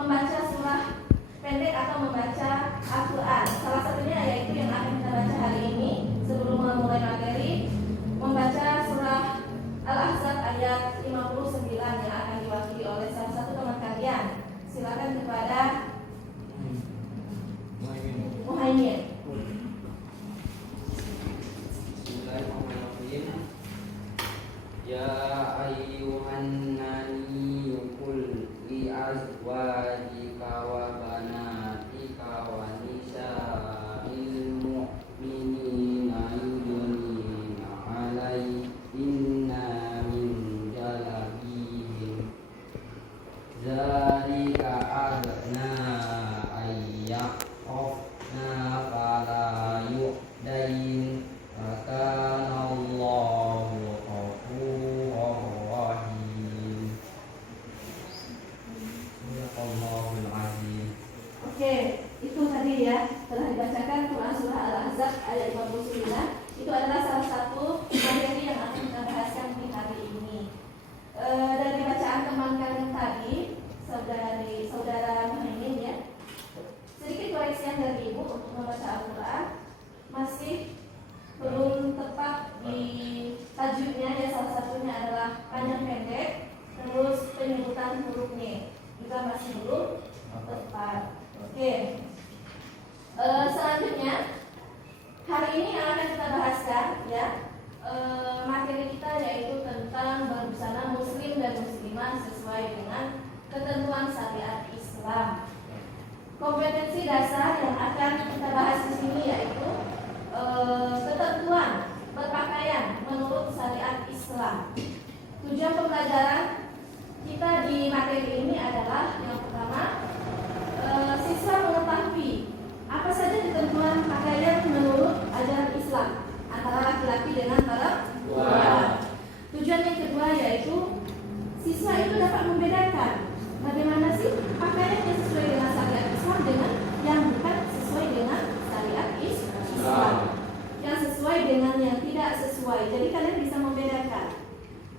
membaca surah pendek atau membaca Al-Quran. Salah satunya yaitu yang akan kita baca hari ini sebelum memulai materi, membaca surah Al-Ahzab ayat 59 yang akan diwakili oleh salah satu teman kalian. Silakan kepada Muhaimin. Bismillahirrahmanirrahim. Ya ayyuhan nabiyyu qul li azwajika wa banatika wa nisa'il mu'minina yudnina 'alaihinna min jalabibihim zalika adna ayyaqafna fala yu'dain Makanallahu ghafurur rahim. Subhanallahul azim. Oke, itu tadi ya telah dibacakan Quran surah Al-Ahzab ayat 59. Itu adalah salah satu materi yang akan kita bahaskan di hari ini. Dari bacaan teman kalian tadi, saudara Muhaimin ya. Sedikit koreksian dari ibu untuk membaca Al-Quran masih belum tepat di tajuknya ya, salah satunya adalah panjang pendek, terus penyebutan hurufnya juga masih belum tepat. Oke. Selanjutnya hari ini yang akan kita bahaskan ya, materi kita yaitu tentang berbusana muslim dan muslimah sesuai dengan ketentuan syariat Islam. Kompetensi dasar yang akan kita bahas di sini yaitu ketentuan berpakaian menurut syariat Islam. Tujuan pembelajaran kita di materi ini adalah yang pertama, siswa mengetahui apa saja ketentuan pakaian menurut ajaran Islam antara laki-laki dengan perempuan. Tujuan yang kedua yaitu siswa itu dapat membedakan bagaimana sih pakaian yang sesuai dengan syariat Islam dengan yang bukan sesuai dengan syariat Islam, yang sesuai dengan yang tidak sesuai. Jadi kalian bisa membedakan.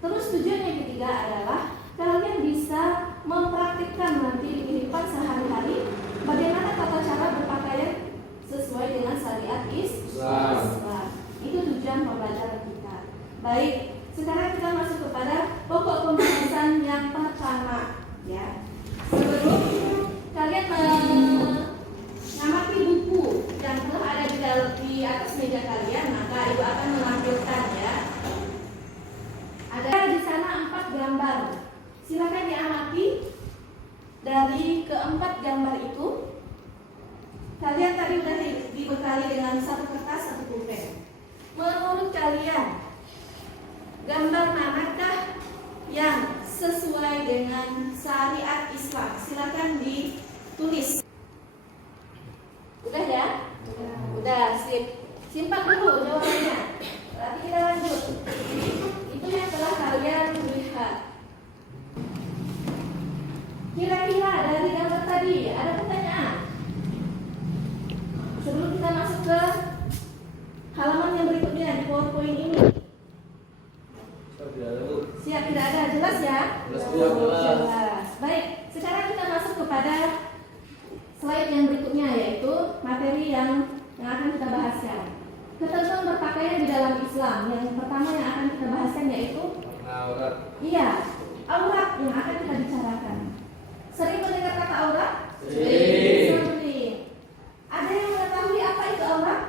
Terus tujuan yang ketiga adalah kalian bisa mempraktikkan nanti di kehidupan sehari-hari bagaimana tata cara berpakaian sesuai dengan syariat Islam. Itu tujuan pembelajaran kita. Baik, sekarang kita masuk kepada pokok pembahasan yang pertama ya. Sebelum kalian mengamati buku yang telah ada di atas meja kalian, maka ibu akan menampilkan ya. Ada di sana 4 gambar. Silakan diamati. Dari keempat gambar itu, kalian tadi sudah dibekali dengan satu kertas, satu pulpen. Menurut kalian, gambar manakah yang sesuai dengan syariat Islam? Silakan ditulis. Udah ya? Udah, sip. Simpan dulu jawabannya. Nanti kita lanjut. Itu yang telah kalian lihat. Kira-kira dari gambar tadi ada pertanyaan? Sebelum kita masuk ke halaman yang berikutnya di PowerPoint ini. Siap, tidak ada. Jelas ya? Jelas. Baik, sekarang kita masuk kepada slide yang berikutnya, yaitu materi yang akan kita bahaskan. Ketentuan berpakaian di dalam Islam. Yang pertama yang akan kita bahaskan yaitu aurat. Iya, aurat yang akan kita bicarakan. Sering mendengar kata aurat? Sering. Ada yang mengetahui apa itu aurat?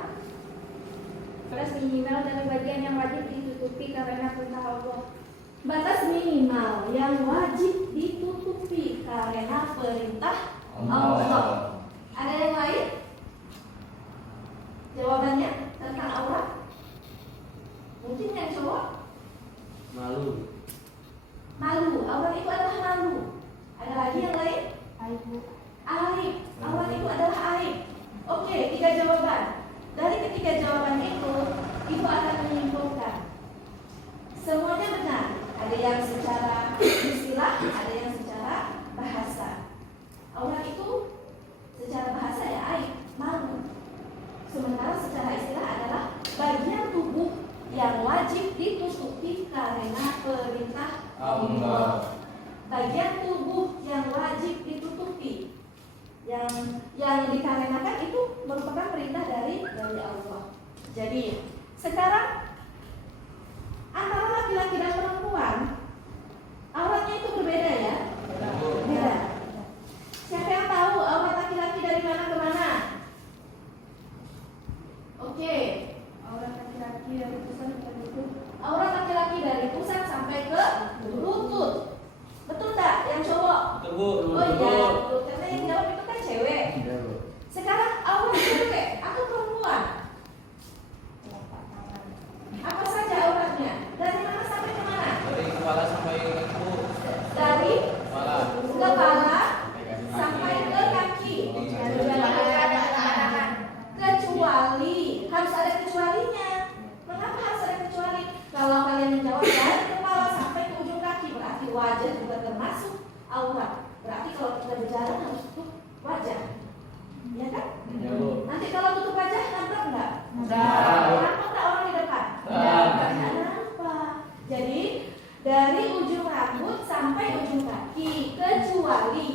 Batas minimal dari bagian yang wajib ditutupi karena perintah Allah. Batas minimal yang wajib ditutupi karena perintah Allah. Ada yang lain? Jawabannya tentang aurat? Mungkin yang cowok? Malu. Malu. Aurat itu adalah malu. Ada lagi yang lain? Aib. Aurat itu adalah aib. Oke, 3 jawaban. Dari ketiga jawaban itu, ibu akan menyimpulkan semuanya benar. Ada yang secara istilah, ada yang secara bahasa. Aurat itu secara bahasa ya aib, malu. Sementara secara istilah adalah bagian tubuh yang wajib ditutupi karena perintah Allah. Bagian tubuh yang wajib ditutupi dikarenakan itu merupakan perintah dari Allah. Jadi sekarang antara laki-laki dan perempuan auratnya itu berbeda ya. Beda. Siapa yang tahu aurat laki-laki dari mana ke mana? Oke. Aurat laki-laki dari pusat ke lutut. Aurat laki-laki dari pusat sampai ke lutut. Betul tak? Yang cowok? Betul, Bu. Oh iya, betul. Karena yang jawab itu kan cewek. Iya, Bu. Sekarang aurat cewek atau perempuan? Telapak tangan. Apa saja auratnya? Dari mana sampai ke mana? Dari kepala sampai kaki, Bu. Dari Kepala. kepala Sampai sampai ke kaki. Tangan. Kecuali harus ada kecualinya. Mengapa harus ada kecuali? Kalau kalian menjawab dari kepala sampai ke ujung kaki berarti wajah juga termasuk aurat. Berarti kalau kita berjalan harus tutup wajah, ya kan? Iya, Bu. Nanti kalau tutup wajah nampak enggak? Enggak. Nampak enggak orang di depan? Enggak. Enggak nampak. Jadi dari ujung rambut sampai ujung kaki kecuali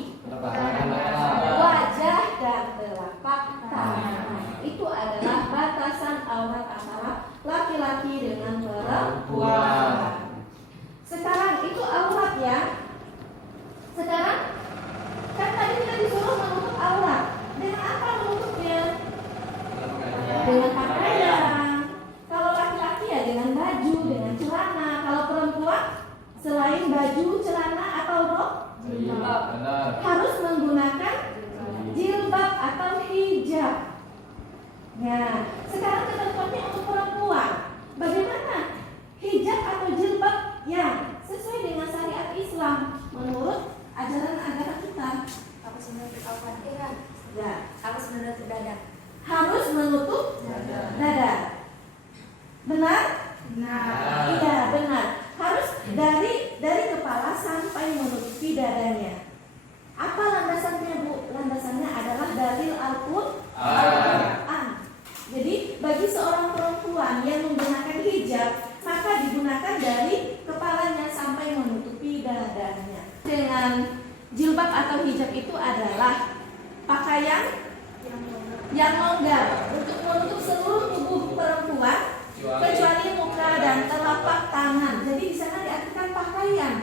wajah dan telapak tangan. Itu adalah batasan aurat antara laki-laki dengan perempuan. Sekarang itu aurat ya. Sekarang kan tadi kita disuruh menutup aurat. Dengan apa menutupnya? Dengan pakaian. Kalau laki-laki ya dengan baju, dengan celana. Kalau perempuan selain baju, celana atau rok harus menggunakan jilbab atau hijab. Nah, sekarang ketentuannya untuk perempuan. Bagaimana hijab atau jilbab yang sesuai dengan syariat Islam menurut ajaran agama kita? Harus menutup al-fatihah. Ya, Harus menutup dada. harus menutup dada. Benar? Nah. Iya, benar. Harus dari kepala sampai menutupi dadanya. Apa landasannya, Bu? Landasannya adalah dalil Al-Qur'an. Jadi bagi seorang perempuan yang menggunakan hijab, maka digunakan dari kepalanya sampai menutupi dadanya. Dengan jilbab atau hijab itu adalah pakaian yang longgar untuk menutup seluruh tubuh perempuan kecuali muka dan telapak tangan. Jadi di sana diartikan pakaian,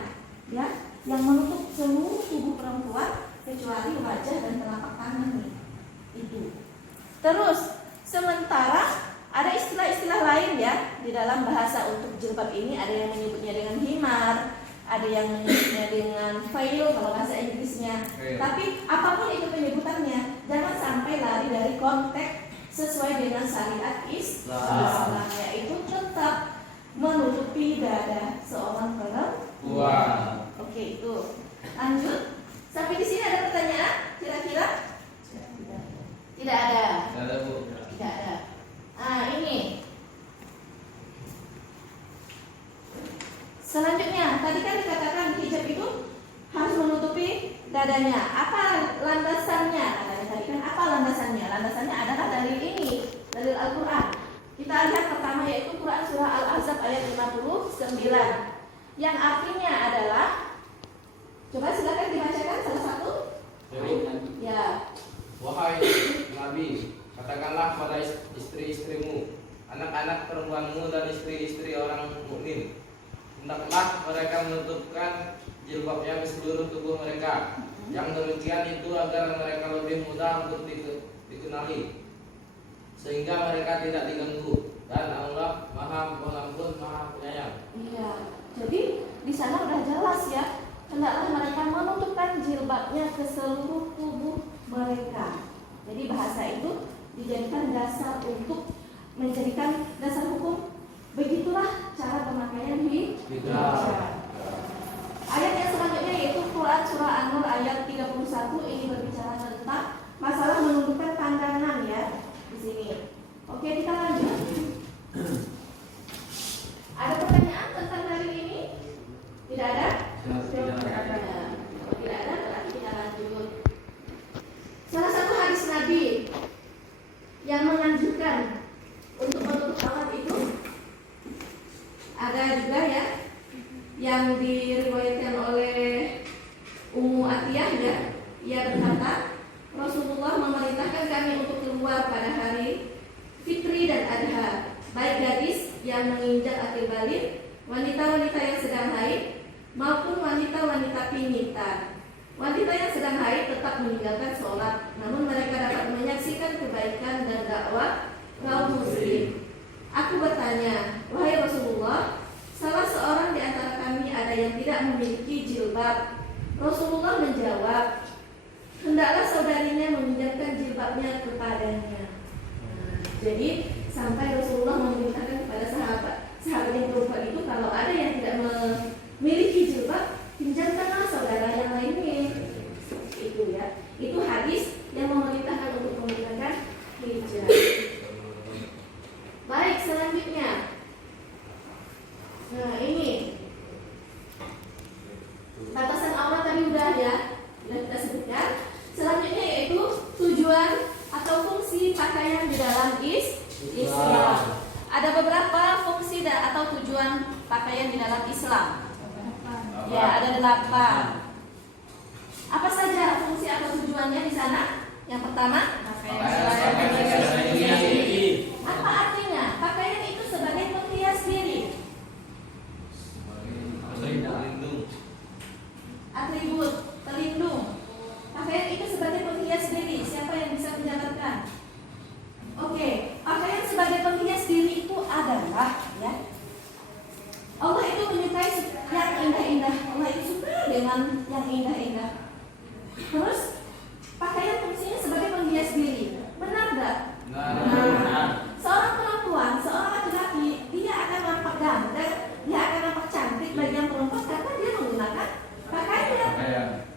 ya, yang menutup seluruh tubuh perempuan kecuali wajah dan telapak tangan nih. Itu. Terus sementara ada istilah-istilah lain ya di dalam bahasa untuk jilbab ini. Ada yang menyebutnya dengan himar, ada yang menyebutnya dengan veil kalau bahasa Inggrisnya. Tapi apapun itu penyebutannya, jangan sampai lari dari konteks sesuai dengan syariat Islam, yaitu tetap menutupi dada seorang perempuan. Oke, itu. Lanjut. Sampai di sini ada pertanyaan? Kira-kira? Tidak ada. Tidak ada. Ah, ini. Selanjutnya, tadi kan dikatakan hijab itu harus menutupi dadanya. Apa landasannya? Tadi kan apa landasannya? Landasannya adalah dalil ini, dalil Al-Qur'an. Kita lihat pertama yaitu Quran surah Al-Ahzab ayat 59. Yang artinya adalah, coba silakan dibacakan salah satu. Ya. Wahai Nabi, katakanlah pada istri-istrimu, anak-anak perempuanmu dan istri-istri orang mukmin, hendaklah mereka menutupkan jilbabnya ke seluruh tubuh mereka. Yang demikian itu agar mereka lebih mudah untuk dikenali, sehingga mereka tidak diganggu. Dan Allah Maha Pengampun, Maha Penyayang. Iya. Jadi di sana udah jelas ya, hendaklah mereka menutupkan jilbabnya ke seluruh tubuh mereka. Jadi bahasa itu dijadikan dasar untuk menjadikan dasar hukum. Begitulah cara pemakaian hijab. Ayat yang selanjutnya yaitu Quran surah An-Nur ayat 31. Ini berbicara tentang masalah menundukkan pandangan ya di sini. Oke, kita lanjut. Ada pertanyaan tentang dalil ini? Tidak ada? Tidak ada. Kalau tidak ada, berarti kita lanjut. Salah satu hadis Nabi yang menganjurkan untuk menutup aurat itu ada juga ya, yang diriwayatkan oleh Ummu Atiyah ya. Ia berkata, Rasulullah Rasulullah memerintahkan kami untuk keluar pada hari Fitri dan Adha, baik gadis yang menginjak akhir balik, wanita-wanita yang sedang haid, maupun wanita-wanita pinggitan. Wanita yang sedang haid tetap meninggalkan sholat, namun mereka dapat menyaksikan kebaikan dan dakwah kaum muslim. Aku bertanya, wahai Rasulullah, salah seorang di antara kami ada yang tidak memiliki jilbab. Rasulullah menjawab, hendaklah saudarinya meminjamkan jilbabnya kepadanya. Jadi sampai Rasulullah memerintahkan kepada sahabat yang perempuan itu, kalau ada yang tidak memiliki jilbab, pinjamkanlah saudara yang lainnya. Itu ya, itu hadis yang memerintahkan untuk menggunakan hijab. Baik, selanjutnya. Nah, ini batasan aurat tadi udah ya, sudah kita sebutkan. Selanjutnya yaitu tujuan atau fungsi pakaian di dalam Islam. Ada beberapa fungsi atau tujuan pakaian di dalam Islam. Ya, ada 8. Apa saja fungsi atau tujuannya di sana? Yang pertama, apa artinya? Pakaian itu sebagai penghias diri. Atribut pelindung. Pakaian itu sebagai penghias diri. Siapa yang bisa menjabarkan? Oke, pakaian sebagai penghias diri itu adalah ya, Allah itu menyukai yang indah-indah. Allah itu suka dengan yang indah-indah. Terus pakaian fungsinya sebagai penghias diri. Benar nggak? Benar. Seorang perempuan, seorang laki-laki, dia akan nampak ganteng, dia akan nampak cantik bagi yang perempuan karena dia menggunakan pakaian.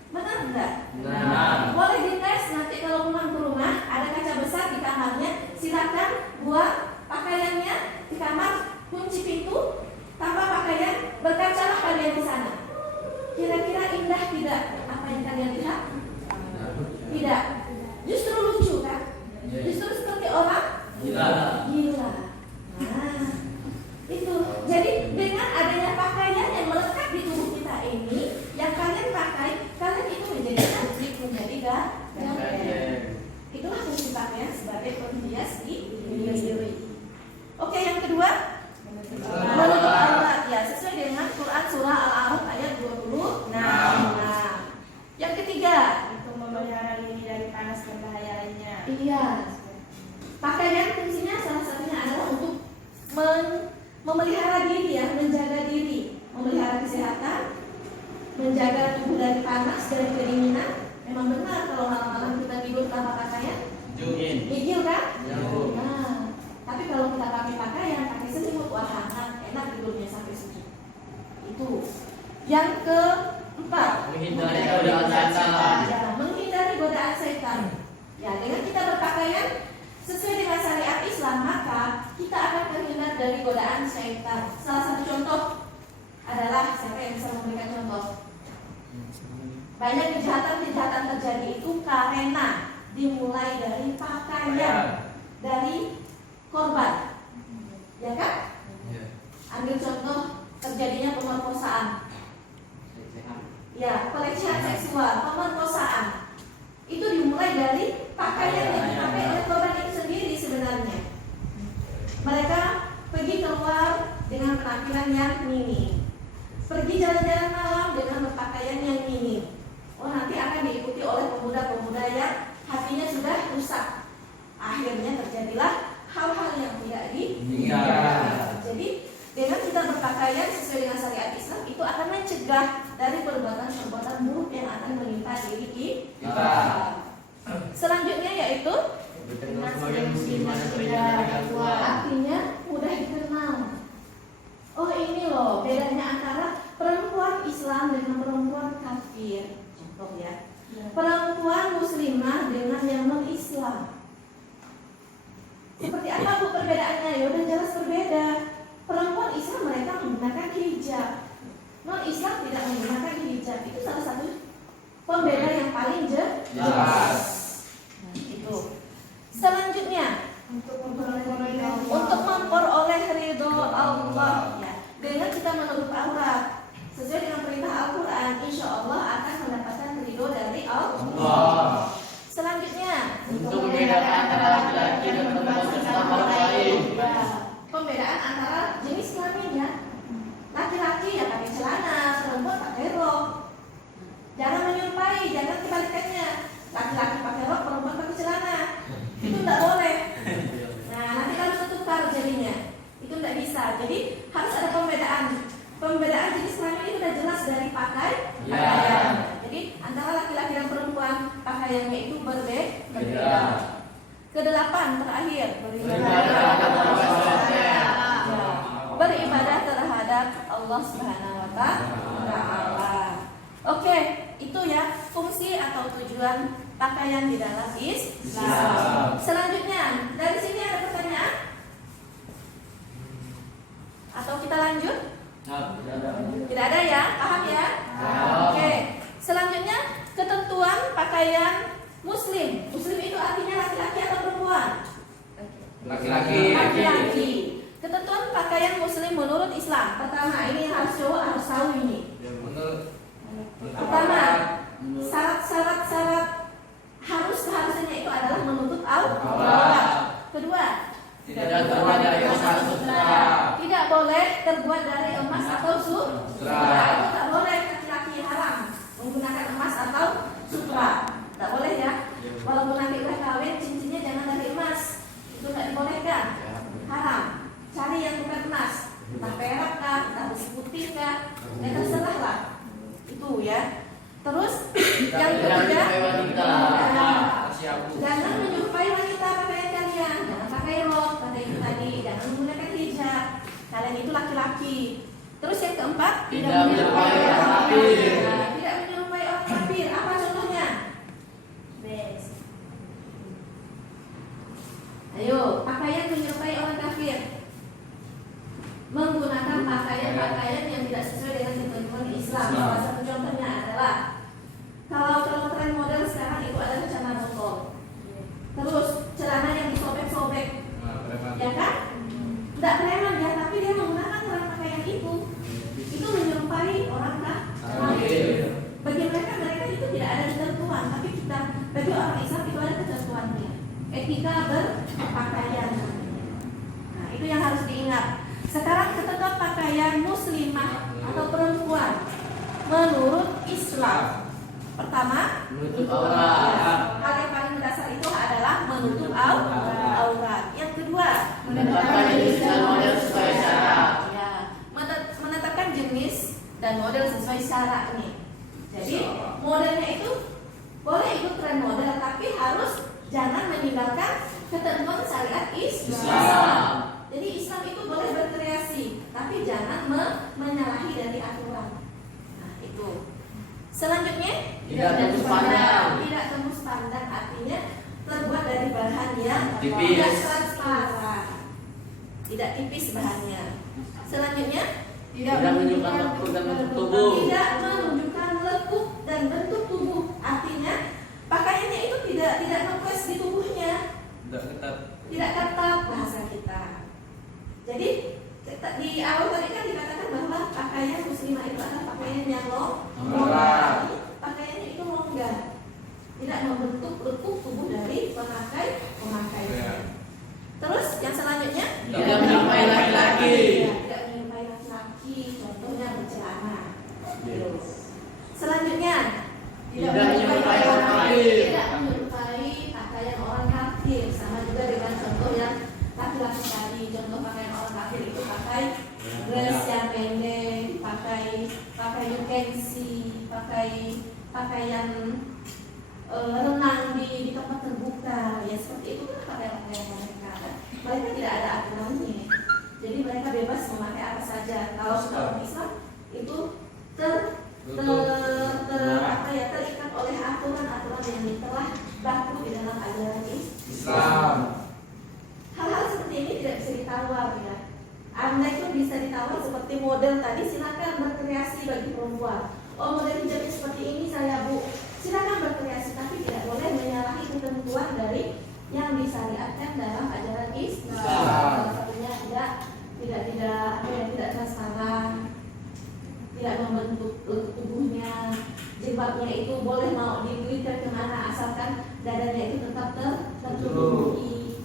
Benar nggak? Benar. Boleh dites nanti kalau pulang ke rumah ada kaca besar di kamarnya, silakan buang pakaiannya di kamar, kunci pintu, tanpa pakaian, berkacalah kalian di sana. Kira-kira indah tidak apa yang kalian lihat? Tidak. Justru lucu kan? Justru seperti orang gila. Nah, itu. Jadi dengan adanya pakaian yang melekat di tubuh kita ini, yang kalian pakai, kalian itu menjadi cantik, menjadi ganteng. Itulah fungsi pakaian sebagai penghias diri. Oke, yang kedua, menutup aurat ya, sesuai dengan Quran surah Al-A'raf ayat 26. Nah, yang ketiga, Untuk memelihara diri dari panas dan bahaya lainnya. iya, pakaian fungsinya salah satunya adalah untuk memelihara diri ya, menjaga diri, memelihara kesehatan, menjaga tubuh dari panas, dari kedinginan. Memang benar kalau malam-malam kita tidur tanpa pakaian, gigil kan? Nah, tapi kalau kita pakai pakaian, pakai selimut, wah hangat, enak tidurnya sampai sini. Itu. Yang keempat, Menghindari godaan setan. ya, menghindari godaan setan. Ya, dengan kita berpakaian sesuai dengan syariat Islam, maka kita akan terhindar dari godaan setan. Salah satu contoh adalah, siapa yang bisa memberikan contoh? Banyak kejahatan-kejahatan terjadi itu karena dimulai dari pakaian dari korban, ya kan? Ambil contoh terjadinya pemerkosaan, ya, pelecehan seksual, pemerkosaan. Itu dimulai dari pakaian yang dipakai oleh korban itu sendiri sebenarnya. Mereka pergi keluar dengan penampilan yang minim, pergi jalan-jalan malam dengan berpakaian yang minim. Oh, nanti akan diikuti oleh pemuda-pemuda yang hatinya sudah rusak. Akhirnya terjadilah hal-hal yang tidak diinginkan. Jadi dengan kita berpakaian sesuai dengan syariat Islam, itu akan mencegah dari perbuatan-perbuatan buruk yang akan menimpa diri kita. Selanjutnya yaitu artinya mudah dikenal. Oh, ini loh bedanya antara perempuan Islam dengan perempuan kafir. Contoh ya, perempuan muslimah dengan yang non-Islam. Seperti apa bu perbedaannya? Ya udah jelas berbeda. Perempuan Islam mereka menggunakan hijab, non-Islam tidak menggunakan hijab. Itu salah satu pembeda yang paling jelas. Nah, itu. Selanjutnya, untuk memperoleh ridho Allah ya, dengan kita menutup aurat sesuai dengan perintah Al-Quran, insya Allah akan mendapatkan ridho dari Allah. Selanjutnya, laki-laki pakai rok, perempuan pakai celana. Itu tidak boleh. Nah, nanti kalau ketukar jadinya, itu tidak bisa. Jadi harus ada pembedaan. Pembedaan jenis kelamin itu sudah jelas dari pakaian. Jadi antara laki-laki dan perempuan pakaiannya itu berbeda. Kedelapan terakhir, beribadah terhadap Allah Subhanahu wa Ta'ala. Oke, itu ya fungsi atau tujuan pakaian di dalam Islam. Selanjutnya, dari sini ada pertanyaan? Atau kita lanjut? Tidak ada ya, paham ya? Oke. Selanjutnya, ketentuan pakaian Muslim. Muslim itu artinya laki-laki atau perempuan? Laki-laki. Ketentuan pakaian Muslim menurut Islam. Pertama, ini harus cowok harus tahu ini. Pertama, syarat harusnya itu adalah menutup aurat. Kedua, tidak boleh terbuat dari emas atau sutra. Itu tak boleh, laki-laki haram menggunakan emas atau sutra. Tak boleh ya. Walaupun nanti udah kawin, cincinnya jangan dari emas. Itu tak dibolehkan. Haram. Cari yang bukan emas. Entah perak kah, entah besi putih kah, ya terserah lah. Itu ya. Terus yang ketiga, jangan menyerupai wanita pakaian kalian. Jangan pakai rok, pakai itu tadi. Jangan menggunakan hijab. Kalian itu laki-laki. Terus yang keempat, tidak menyerupai orang kafir. Tidak menyerupai orang kafir. Apa contohnya? Ayo, pakaian menyerupai orang kafir. Menggunakan pakaian yang tidak sesuai dengan ketentuan Islam. Salah satu contohnya adalah kalau tren model sekarang itu adalah celana botol. Terus celana yang disobek-sobek, ya kan? Tidak preman ya, tapi dia menggunakan pakaian itu menyerupai orang kafir. Bagi mereka itu tidak ada ketentuan, tapi bagi orang Islam itu ada ketentuannya. Etika berpakaian. Nah, itu yang harus diingat. Sekarang ketentuan pakaian muslimah atau perempuan menurut Islam. Pertama, menutup aurat. Hal yang paling mendasar itu adalah menutup aurat. Yang kedua, menetapkan jenis dan model sesuai syarat. Ya, menetapkan jenis dan model sesuai syarat nih. Jadi modelnya itu boleh ikut tren model, tapi harus jangan meninggalkan ketentuan syariat Islam. Jadi Islam itu boleh berkreasi, tapi jangan menyalahi dari aturan. Nah, itu. Selanjutnya, tidak tembus pandang. Tidak tembus pandang artinya terbuat dari bahan yang tipis, tidak transparan, tidak tipis bahannya. Selanjutnya, tidak menunjukkan lekuk dan bentuk tubuh. Tidak menunjukkan lekuk dan bentuk tubuh, artinya pakaiannya itu tidak ngepres di tubuhnya, tidak ketat bahasa kita. Jadi di awal tadi kan dikatakan bahwa pakaian muslimah itu adalah pakaian yang longgar. Pakaiannya itu longgar, tidak membentuk lekuk tubuh dari pemakainya. Terus yang selanjutnya, tidak menyerupai laki-laki. Tidak menyerupai laki-laki, contohnya bercelana. Selanjutnya, tidak menyerupai orang kafir. Tidak menyerupai pakaian orang kafir, sama juga dengan contoh yang laki-laki tadi. Contoh pakaian orang kafir itu pakai dress yang pendek, pakai yukensi, pakai pakaian renang di tempat terbuka, ya seperti itu kan pakaian mereka. Mereka tidak ada aturannya, jadi mereka bebas memakai apa saja. Kalau orang Islam itu terikat oleh aturan-aturan yang telah baku di dalam ajaran Islam. Hal-hal seperti ini tidak bisa ditawar ya. Anda itu bisa ditawar seperti model tadi, silakan berkreasi bagi perempuan. Oh, model hijabnya seperti ini saya Bu, silakan berkreasi, tapi tidak boleh menyalahi ketentuan dari yang disyariatkan dalam ajaran Islam. Salah satunya tidak transparan, tidak membentuk tubuhnya, jilbabnya itu boleh mau digelikan kemana asalkan dadanya itu tetap tertutupi.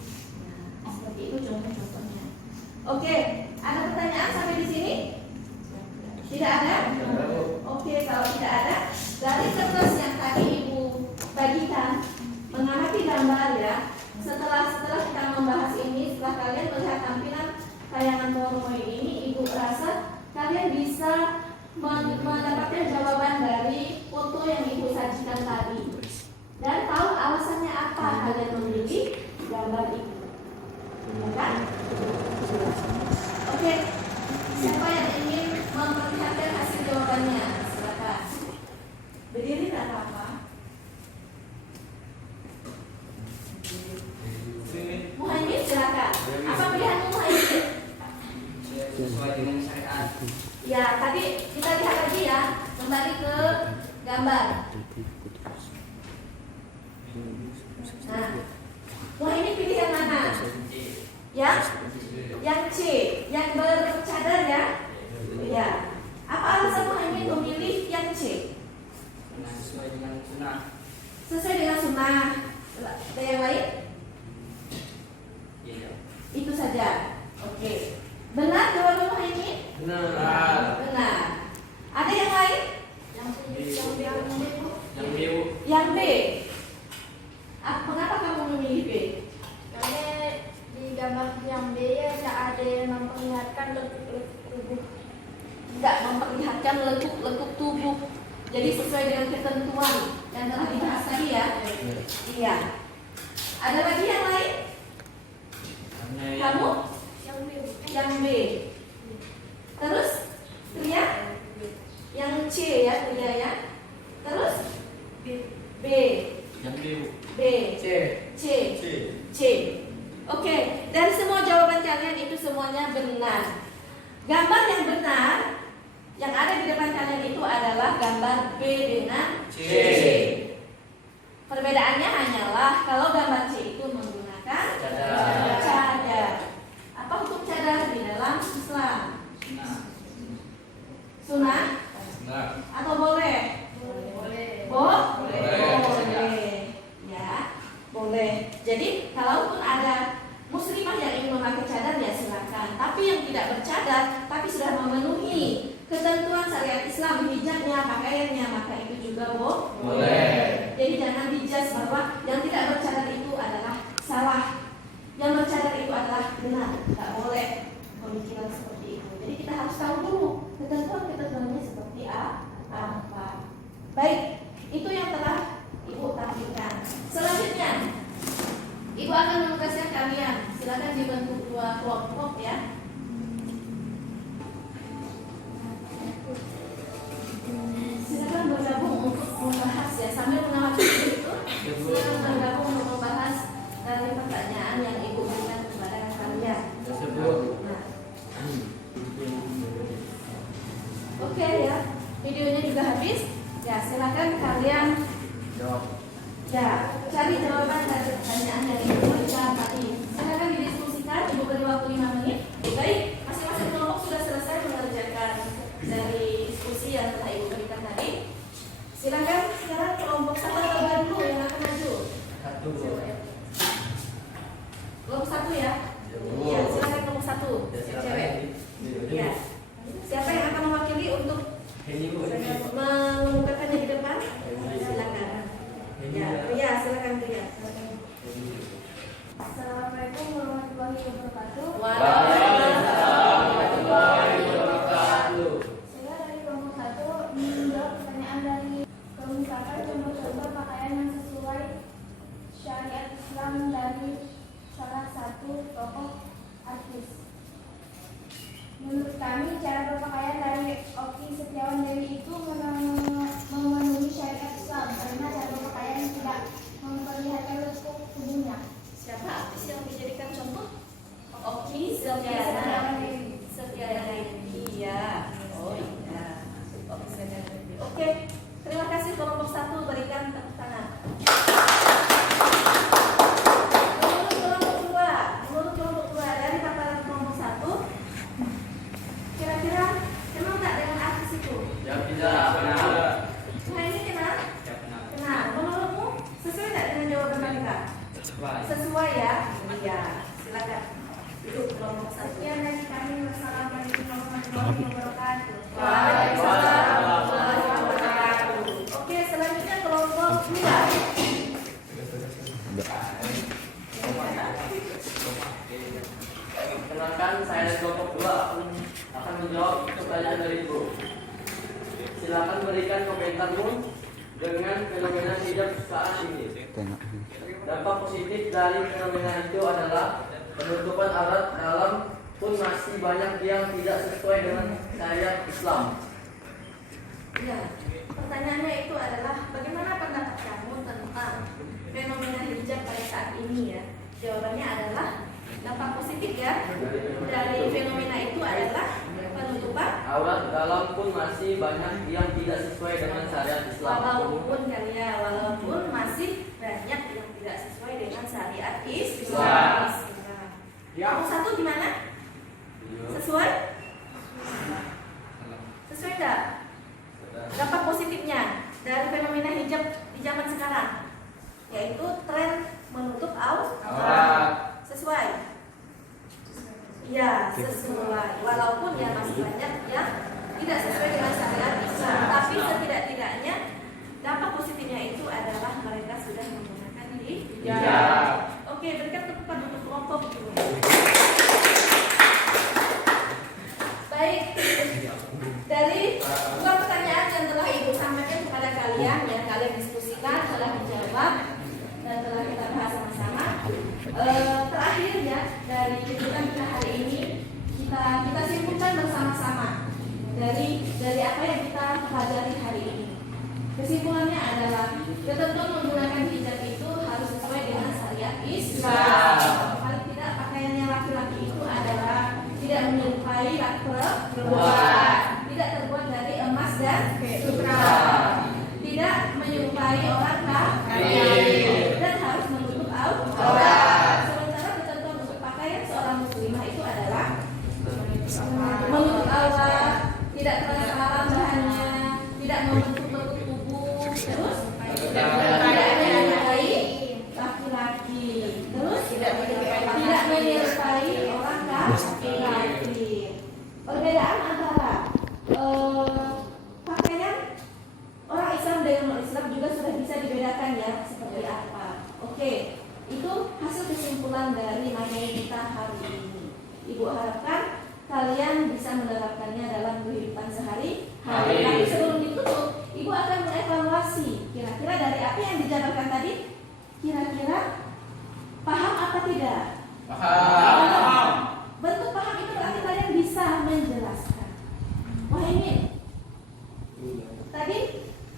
Nah, seperti itu contoh-contohnya. Oke, ada pertanyaan sampai di sini? Tidak ada? Oke, kalau tidak ada, dari kertas yang tadi Ibu bagikan bisa mendapatkan jawaban dari foto yang ibu sajikan tadi dan tahu alasannya apa kalian memilih gambar itu, ya kan? Oke, siapa yang ingin memperlihatkan hasil jawabannya? Silakan. Berdiri tak apa-apa. Muhaimin silakan. Apa pilihanmu Muhaimin? Sesuai dengan syariat. Ya, tadi kita lihat lagi ya, kembali ke gambar. Nah, Muhaimin pilih yang mana? Yang C, yang bercadar ya? Ya. Apa alasan Muhaimin memilih yang C? Sesuai dengan sunnah. Sesuai dengan sunnah. Ada yang lain? Iya. Itu saja. Oke. Benar jawaban Muhaimin? Benar. Benar. Ada yang lain? Yang biru. Yang B. Mengapa kamu memilih B? Karena di gambar yang B tidak ada yang memperlihatkan lekuk-lekuk tubuh. Tidak memperlihatkan lekuk-lekuk tubuh. Jadi sesuai dengan ketentuan yang telah dibahas tadi ya. Iya. Ada lagi yang lain? Kamu? Yang B. Terus Tria? Yang C ya, Tria ya. Terus B. Yang biru. B. C. C. C. Oke, dari semua jawaban kalian itu semuanya benar. Gambar yang benar yang ada di depan kalian itu adalah gambar B dengan C. Perbedaannya hanyalah kalau gambar C itu menggunakan cadar. Apa hukum cadar di dalam Islam? Sunnah atau boleh? Boleh. Ya, boleh. Jadi kalaupun ada muslimah yang ingin memakai cadar ya silakan. Tapi yang tidak bercadar tapi sudah memenuhi ketentuan syariat Islam, hijabnya, pakaiannya, maka itu juga boleh. Jadi jangan dijudge bahwa yang tidak bercadar itu adalah salah, yang bercadar itu adalah benar. Tidak boleh pemikiran seperti itu. Jadi kita harus tahu dulu ketentuannya seperti apa. Baik, itu yang telah Ibu tampilkan. Selanjutnya, Ibu akan menugaskan kalian. Silakan dibentuk 2 kelompok ya. Silakan bergabung untuk membahas ya sambil mengawasi itu. Silakan bergabung untuk membahas dari pertanyaan yang Ibu berikan kepada kalian. Nah, oke ya, videonya juga habis. Ya, silakan kalian cari jawaban dari pertanyaan yang Ibu berikan tadi. Silakan didiskusikan. Ibu beri waktu 5 menit. Baik, masing-masing kelompok sudah selesai mengerjakan dari diskusi yang telah Ibu berikan tadi. Silakan sekarang kelompok 1 atau dulu yang akan maju. Kelompok 1 ya. Ya, silakan kelompok 1. Cewek. Ya. Siapa yang akan mewakili untuk mengungkapkannya di depan? Silakan. Ya, silakan Ria. Assalamualaikum warahmatullahi wabarakatuh. Waalaikumsalam warahmatullahi wabarakatuh. Saya dari kelompok 1 menjawab pertanyaan dari misalkan contoh-contoh pakaian yang sesuai syariat Islam dari salah satu tokoh artis. Menurut kami cara berpakaian dari Okky Setiawan Dewi itu memenuhi syariat Islam karena cara berpakaian tidak memperlihatkan lekuk tubuhnya. Siapa artis yang dijadikan contoh? Okky Setiawan Setiawan Dewi. Iya. Oh iya. Okky Setiawan Dewi. Oke, terima kasih kelompok 1, berikan tepuk tangan. Menurut kelompok 2 dari paparan kelompok 1, kira-kira kenal nggak dengan artis itu? Ya tidak. Nah ini kenal? Kenal. Menurutmu sesuai nggak dengan jawaban mereka? Sesuai ya? Iya. Silakan. Duduk kelompok 1. Sekian dari kami. Wassalamualaikum warahmatullahi wabarakatuh. Waalaikumsalam warahmatullahi wabarakatuh. Oke, selanjutnya kelompok 2. Kenalkan, saya dari kelompok 2 akan menjawab pertanyaan dari Ibu. Silakan berikan komentarmu dengan fenomena hijab saat ini. Dampak positif dari fenomena itu adalah penutupan aurat dalam pun masih banyak yang tidak sesuai dengan syariat Islam. Ya, pertanyaannya itu adalah bagaimana pendapat kamu tentang fenomena hijab pada saat ini ya? Jawabannya adalah dampak positif ya dari fenomena itu adalah penutupan Aurat dalam pun masih banyak yang tidak sesuai dengan syariat Islam. walaupun masih banyak yang tidak sesuai dengan syariat Islam. Kamu satu gimana? Sesuai? Sesuai enggak? Dampak positifnya dari fenomena hijab di zaman sekarang yaitu tren menutup aurat. Sesuai? Ya, sesuai. Walaupun ya masih banyak yang tidak sesuai dengan syariat Islam, tapi setidak-tidaknya dampak positifnya itu adalah mereka sudah menggunakan hijab. Oke, berikan tepukan untuk kelompok dulu. Baik, dari dua pertanyaan yang telah Ibu sampaikan kepada kalian, yang kalian diskusikan, telah dijawab dan telah kita bahas sama-sama. Terakhirnya dari kegiatan kita hari ini kita simpulkan bersama-sama dari apa yang kita pelajari hari ini. Kesimpulannya adalah ketentuan menggunakan hijab itu harus sesuai dengan syariat Islam. Paling tidak pakaiannya laki-laki itu adalah tidak menyerupai perempuan, tidak terbuat dari emas dan sutra, tidak menyerupai orang kafir, dan harus menutup aurat. Sementara ketentuan untuk pakaian seorang muslimah itu adalah menutup aurat, tidak transparan bahannya, tidak menutup bentuk tubuh, terus tidak menyerupai laki-laki, terus tidak menyerupai orang kafir. Perbedaan antara pakaian orang Islam dengan non-Islam juga sudah bisa dibedakan ya, seperti apa. Oke, itu hasil kesimpulan dari materi kita hari ini. Ibu harapkan kalian bisa menerapkannya dalam kehidupan sehari-hari. Tapi sebelum ditutup, Ibu akan mengevaluasi kira-kira dari apa yang dijabarkan tadi, kira-kira paham apa tidak? Paham. Bentuk paham itu berarti kalian bisa menjelaskan. Muhaimin, tadi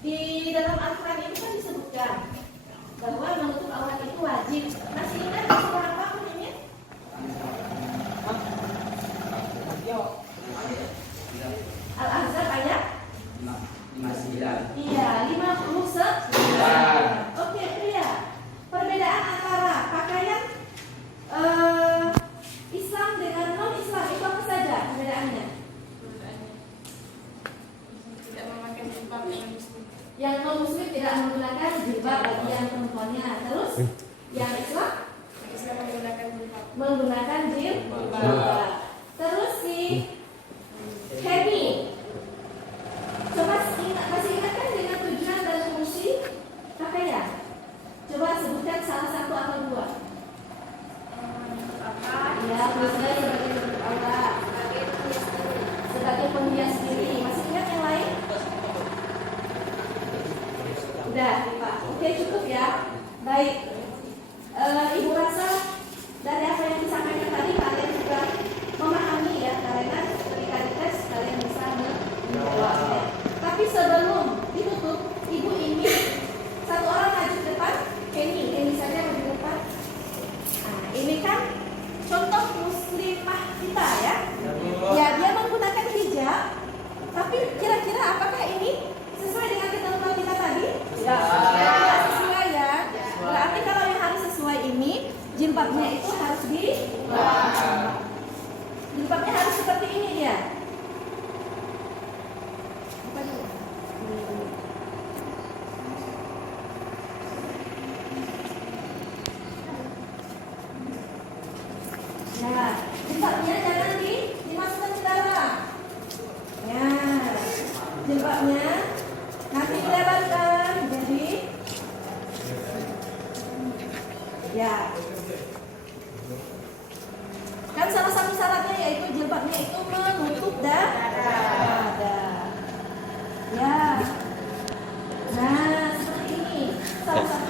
di dalam Al-Quran itu kan disebutkan bahwa menutup aurat itu wajib. Masih ingat surah apa Muhaimin? Al-Ahzab ayat? Iya, 59. Oke, Pria. Perbedaan antara pakaian Islam dengan non-Islam itu apa saja perbedaannya? Tidak memakai jilbab yang muslim. Yang non-Muslim tidak menggunakan jilbab bagian perempuannya. Terus yang Islam Islam menggunakan jilbab. menggunakan jilbab. Terus si Kenny, coba masih ingatkan dengan tujuan dan fungsi pakaian? Coba sebutkan salah satu atau dua. Ya, fungsinya sebagai bentuk aurat, sebagai penghias diri. Masih ingat yang lain? Udah, Pak. Oke, cukup ya. Baik. Ibu rasa dari apa yang disampaikan tadi kalian juga memahami ya, karena ketika dites kalian bisa menjawabnya. Tapi sebelum ditutup, Ibu ingin satu orang maju ke depan. Kenny saja maju ke depan. Nah, ini kan contoh muslimah kita ya. Ya, dia menggunakan hijab. Tapi kira-kira apakah ini sesuai dengan ketentuan kita tadi? Tidak sesuai ya. Berarti kalau yang harus sesuai ini, jilbabnya itu harus jilbabnya harus seperti ini dia. Nah, jilbabnya jangan dimasukkan ke dalam. Ya, jilbabnya nanti dilebarkan jadi ya. Kan salah satu syaratnya yaitu jilbabnya itu menutup dada. Ya. Nah, seperti ini. Salah satu